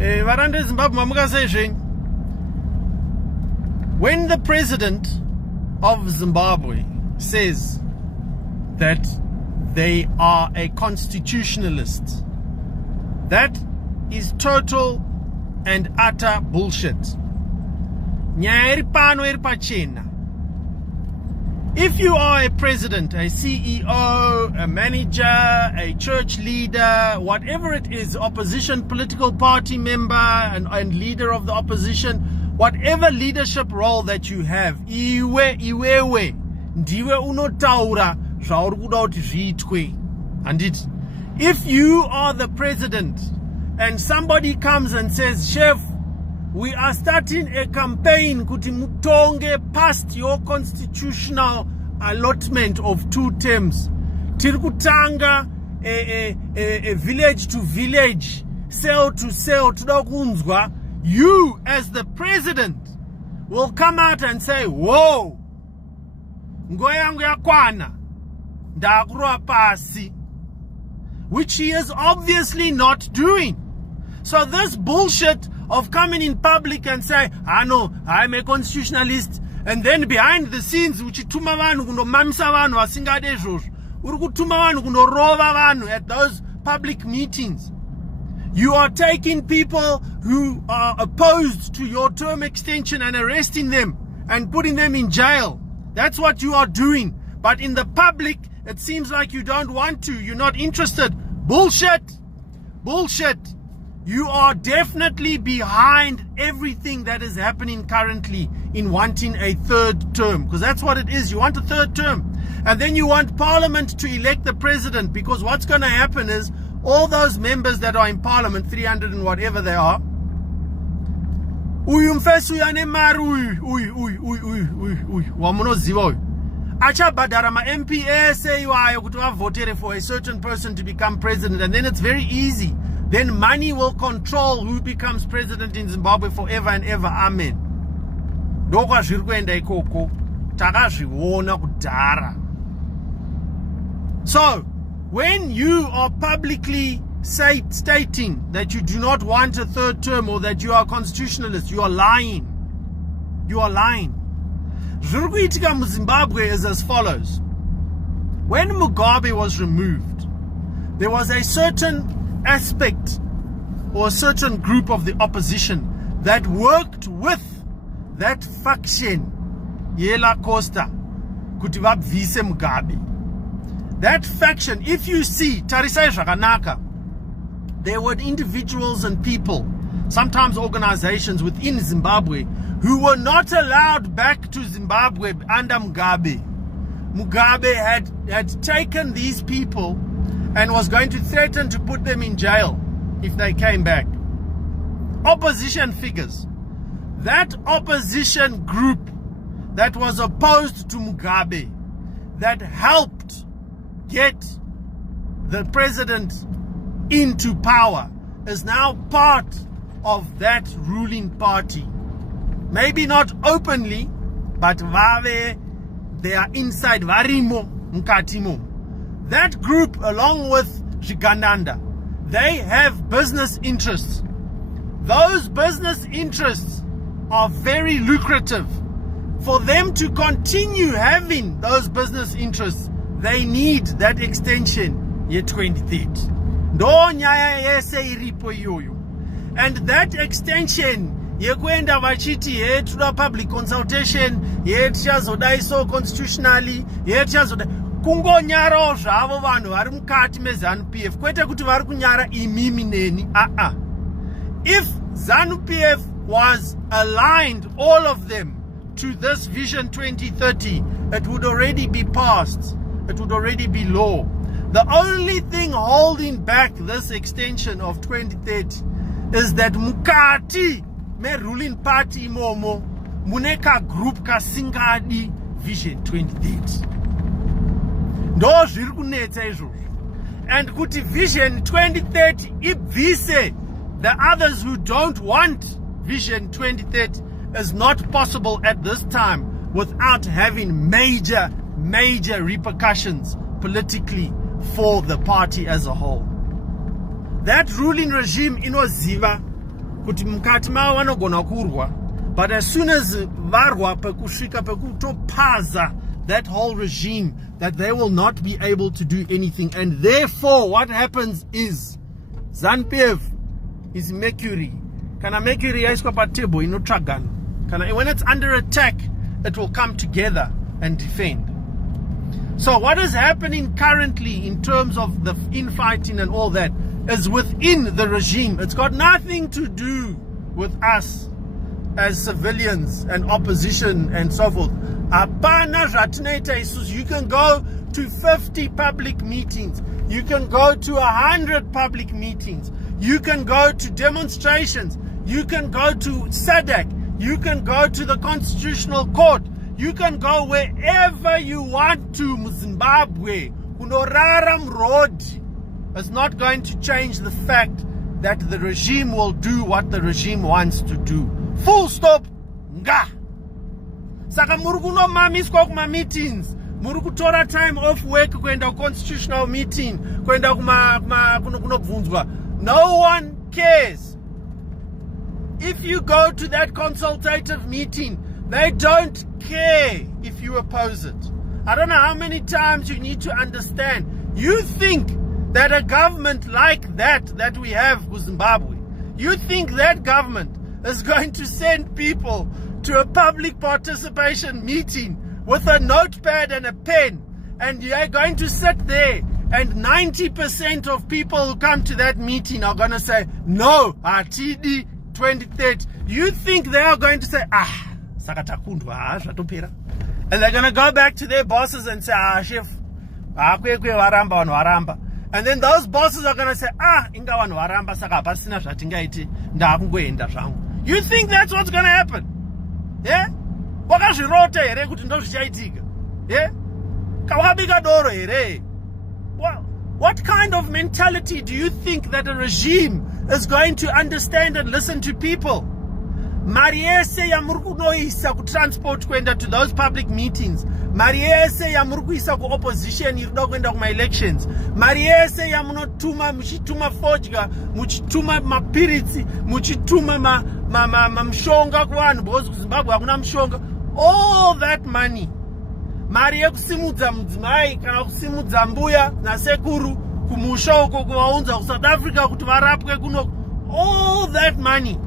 varande Zimbabwe mamukasezve. When the president of Zimbabwe says that they are a constitutionalist, that is total and utter bullshit. Nyaya iri pano iri pachena. If you are a president, a CEO, a manager, a church leader, whatever it is, opposition political party member and leader of the opposition, whatever leadership role that you have, iwewe ndiwe unotaura zvauri kuda kuti zviitwe. Handiti? If you are the president and somebody comes and says, Chef, we are starting a campaign kuti mutonge past your constitutional allotment of 2 terms. Tiri kutanga a village to village, cell to cell, toda kunzwa. You as the president will come out and say, whoa, nguva yangu yakwana, ndakurwa pasi, which he is obviously not doing. So this bullshit of coming in public and say, I know, I'm a constitutionalist, and then behind the scenes, uchituma vanhu kundomamisa vanhu vasingade izvozvo, uri kutuma vanhu kundorova vanhu at those public meetings. You are taking people who are opposed to your term extension and arresting them and putting them in jail. That's what you are doing. But in the public, it seems like you don't want to. You're not interested. Bullshit. Bullshit. You are definitely behind everything that is happening currently in wanting a 3rd term. Because that's what it is. You want a 3rd term. And then you want Parliament to elect the president. Because what's going to happen is all those members that are in Parliament, 300 and whatever they are, achabhadhara ma-MP ese iwayo kuti vavotere for a certain person to become president, and then it's very easy. Then money will control who becomes president in Zimbabwe forever and ever. Amen. Ndokwazviri kuenda ikoko, takazviona kudhara. So when you are publicly stating that you do not want a 3rd term or that you are a constitutionalist, you are lying. You are lying. Zviri kuitika muZimbabwe is as follows. When Mugabe was removed, there was a certain aspect or a certain group of the opposition that worked with that faction, Yela Costa, kuti vabvise Mugabe. That faction, if you see, Tarisai Zvakanaka, there were individuals and people, sometimes organizations within Zimbabwe, who were not allowed back to Zimbabwe under Mugabe. Mugabe had taken these people and was going to threaten to put them in jail if they came back. Opposition figures. That opposition group that was opposed to Mugabe, that helped get the president into power, is now part of that ruling party. Maybe not openly, but they are inside varimo mkatimo. That group, along with Zvigananda, they have business interests. Those business interests are very lucrative. For them to continue having those business interests, they need that extension year 2030. And that extension, yekuenda vachiti toda public consultation, tichazodai so constitutionally, tichazodai kungonyarawo zvavo vanhu vari mukati meZANU-PF, kwete kuti vari kunyara imimi neni. If ZANU-PF was aligned, all of them, to this Vision 2030, it would already be passed. It would already be law. The only thing holding back this extension of 2030 is that mukati me ruling party momo muneka group kasingadi Vision 2030. Ndo zviri kunetsa izvozvo. And kuti Vision 2030 ibvise the others who don't want Vision 2030 is not possible at this time without having major repercussions politically for the party as a whole. That ruling regime inoziva kuti mukati mavo vanogona kurwa, but as soon as varwa pekusvika pekutopaza that whole regime, that they will not be able to do anything. And therefore what happens is ZANU-PF is mercury. Kana mercury yaiswa pa table inotsvagana. Kana when it's under attack, it will come together and defend. So what is happening currently in terms of the infighting and all that is within the regime. It's got nothing to do with us as civilians and opposition and so forth. You can go to 50 public meetings. You can go to 100 public meetings. You can go to demonstrations. You can go to SADC. You can go to the Constitutional Court. You can go wherever you want to, Zimbabwe. Unoraram road is not going to change the fact that the regime will do what the regime wants to do. Full stop. Nga. Saka murukuno mamiswa kuma meetings. Murukutora time off work kwenda constitutional meeting. Kwenda kunobvunzwa. No one cares. If you go to that consultative meeting, they don't care if you oppose it. I don't know how many times you need to understand. You think that a government like that we have with Zimbabwe, you think that government is going to send people to a public participation meeting with a notepad and a pen, and you're going to sit there and 90% of people who come to that meeting are going to say, no, TD 2030. You think they are going to say, zvatakundwa. And they're going to go back to their bosses and say, chef, waramba. And then those bosses are going to say, inga vanhu varamba saka hapasina zvatingaiti ndakungoenda zvangu. You think that's what's going to happen? Yeah? Wakazvirota here kuti ndo zvichaitika? Yeah? Kawabika doro here? What kind of mentality do you think that a regime is going to understand and listen to people? Mari yese yamurukunoisa ku transport kwenda to those public meetings. Mari yese yamurukuisa ku opposition irida kwenda kuma elections. Mari yese yamunotuma muchituma fodya, muchituma mapiritsi, muchituma mshonga ku vanhu because ku Zimbabwe hakuna mshonga. All that money. Mari yekusimudza mudzimai kana kusimudza mbuya nasekuru kumusha uko kuvaunza ku South Africa kuti varapwe kuno. All that money,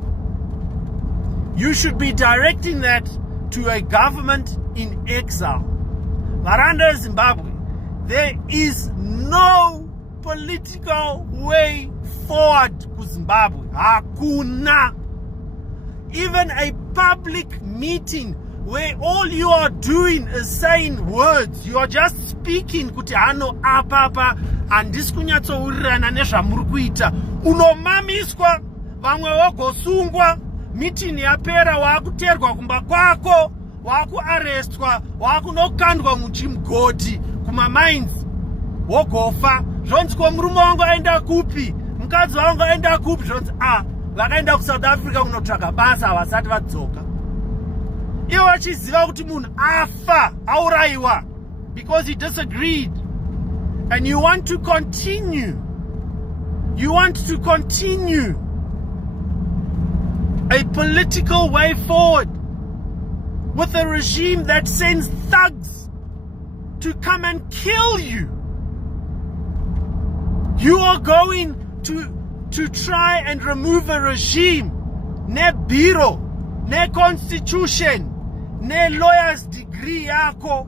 you should be directing that to a government in exile. Varanda Zimbabwe, there is no political way forward to Zimbabwe. Hakuna. Even a public meeting where all you are doing is saying words. You are just speaking kuti ano apa andisikunyatsowirirana nezvamurikuita. Unomamiswa, vamwe vogosungwa. Meeting yapera wakuterwa kumba kwako, wakuarrestwa, wakunokandwa muchimgodi kuma mines, wogofa. Zvonzi ko murume wangu aenda kupi, mukadzi wangu aenda kupi, zvonzi vakaenda ku South Africa kunotsvaga basa havasati vadzoka. Ivo vachiziva kuti munhu afa, auraiwa because he disagreed. And you want to continue. You want to continue a political way forward with a regime that sends thugs to come and kill you. You are going to try and remove a regime, ne biro, ne constitution, ne lawyer's degree yako.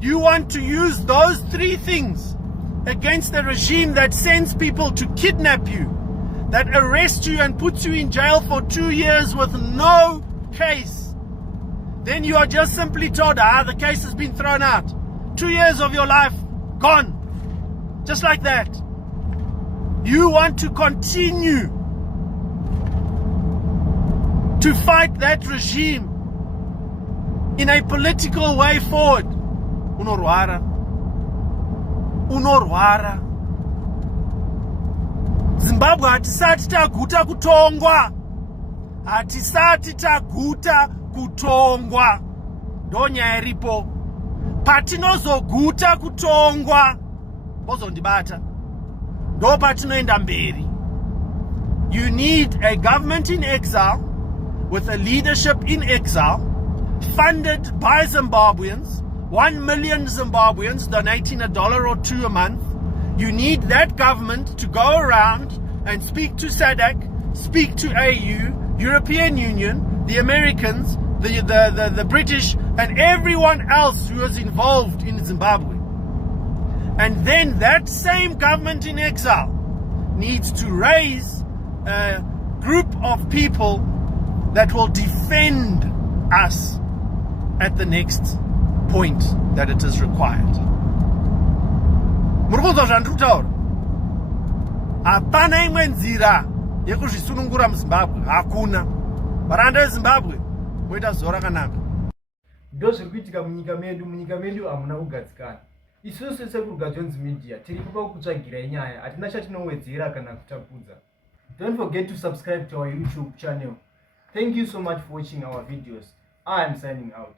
You want to use those three things against a regime that sends people to kidnap you, that arrests you and puts you in jail for 2 years with no case. Then you are just simply told, the case has been thrown out. 2 years of your life, gone. Just like that. You want to continue to fight that regime in a political way forward. Unorwara. Zimbabwe hatisati taguta kutongwa. Hatisati taguta kutongwa. Ndonyaya iripo. Patinozoguta kutongwa, bozondibata, ndo patinoenda mberi. You need a government in exile with a leadership in exile, funded by Zimbabweans, 1 million Zimbabweans donating $1 or $2 a month. You need that government to go around and speak to SADC, speak to AU, European Union, the Americans, the British, and everyone else who is involved in Zimbabwe. And then that same government in exile needs to raise a group of people that will defend us at the next point that it is required. Murungu zvandikutaura, hapana imwe nzira yekuzvisunungura muZimbabwe, hakuna. Varanda veZimbabwe moita zuva rakanaka. Ndo zviri kuitika munyika medu hamuna kugadzikana. Isusu sekurugadzonzi media tiri kupa kutsvagirai nyaya, hatina chatinowedzera kana kutapudza. Don't forget to subscribe to our YouTube channel. Thank you so much for watching our videos. I am signing out.